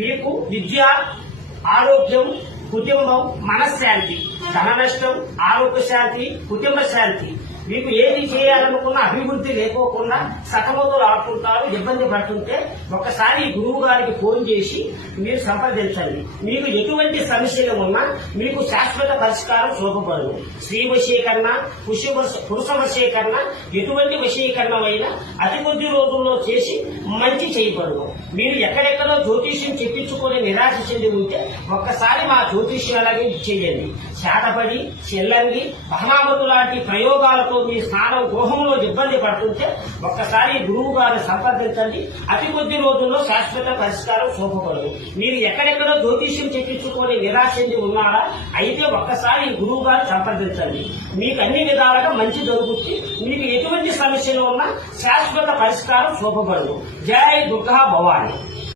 మీకు విద్య, ఆరోగ్యం, కుటుంబం, మనశ్శాంతి, ధన నష్టం, ఆరోగ్య శాంతి, కుటుంబ శాంతి. మీకు ఏది చేయాలనుకున్న అభివృద్ధి లేకోకుండా సతమతులు ఆడుతుంటారు, ఇబ్బంది పడుతుంటే ఒకసారి గురువు గారికి ఫోన్ చేసి మీరు సంప్రదించండి. మీకు ఎటువంటి సమస్యలు ఉన్నా మీకు శాశ్వత పరిష్కారం చూపబడదు. స్త్రీ వశీకరణ, పురుష వశీకరణ, ఎటువంటి వశీకరణమైనా అతి కొద్ది రోజుల్లో చేసి మంచి చేయబడదు. మీరు ఎక్కడెక్కడో జ్యోతిష్యం చెప్పించుకొని నిరాశ చెంది ఉంటే ఒక్కసారి మా జ్యోతిష్యాలకి చేయండి. శాతపడి, చెల్లంగి, బహనామతు లాంటి ప్రయోగాలతో మీ స్నానం గృహంలో ఇబ్బంది పడుతుంటే ఒక్కసారి గురువు గారిని సంప్రదించండి. అతి కొద్ది రోజుల్లో శాశ్వత పరిష్కారం చూపబడదు. మీరు ఎక్కడెక్కడో జ్యోతిష్యం చెప్పించుకొని నిరాశ చెంది ఉన్నారా? అయితే ఒక్కసారి గురువు గారిని సంప్రదించండి. మీకు అన్ని విధాలుగా మంచి జరుగుతుంది. మీకు ఎటువంటి సమస్యలు ఉన్నా శాశ్వత పరిష్కారం చూపబడదు. జై దుర్గా భవాని.